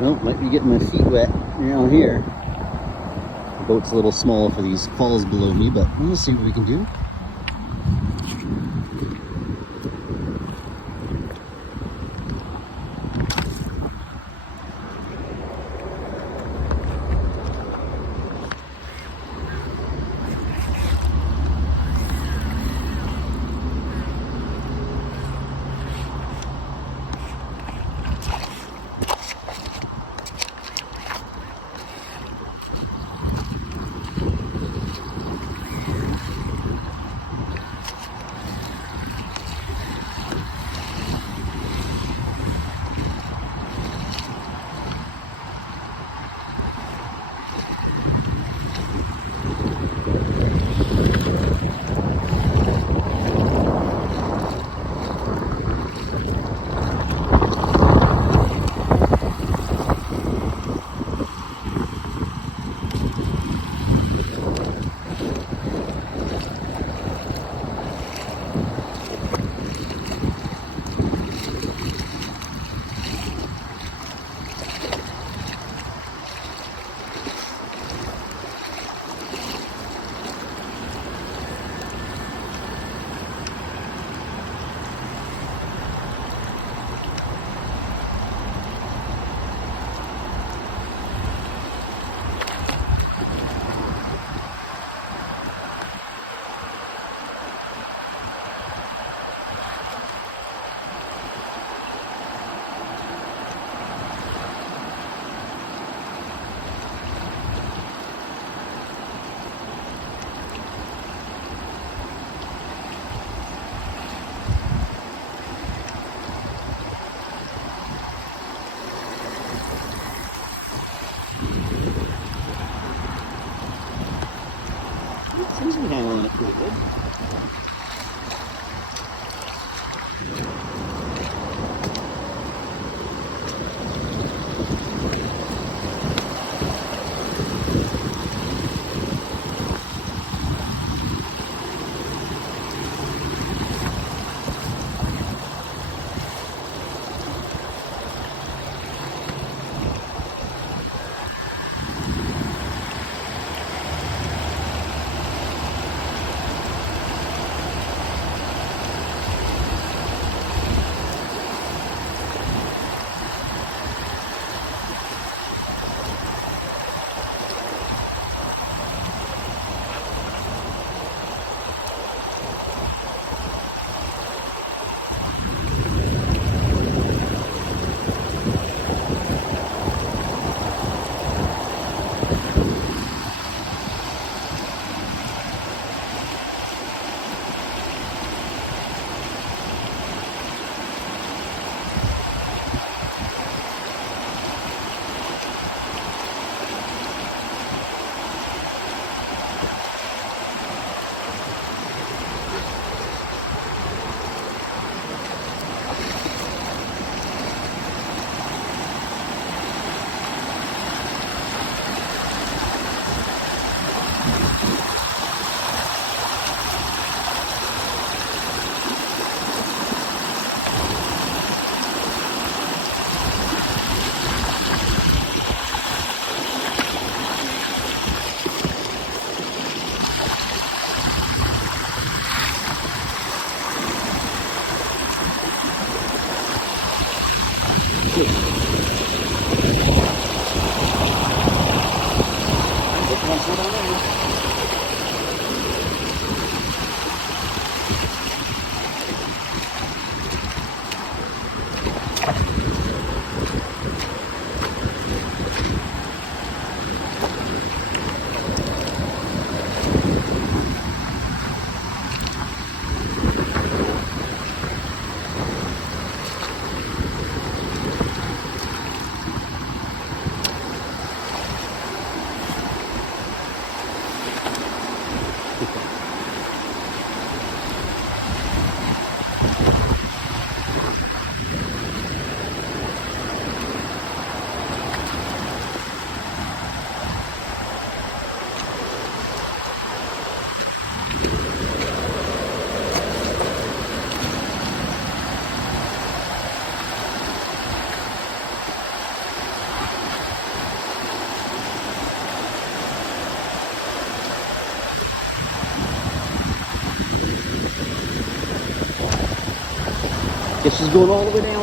Well, might be getting my feet wet around here. The boat's a little small for these falls below me, but we'll see what we can do. Seems to be handling it pretty good. Guess she's going all the way down.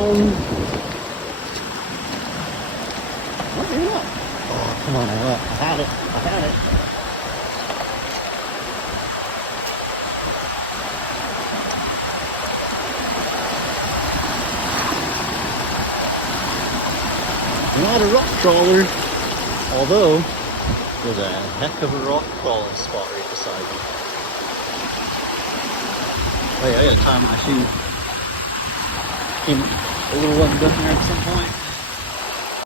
Oh, maybe not. Oh, come on, I had it. I had it. Not a rock crawler, although there's a heck of a rock crawling spot right beside me. Oh yeah, I gotta tie my shoe. Came a little undone there at some point.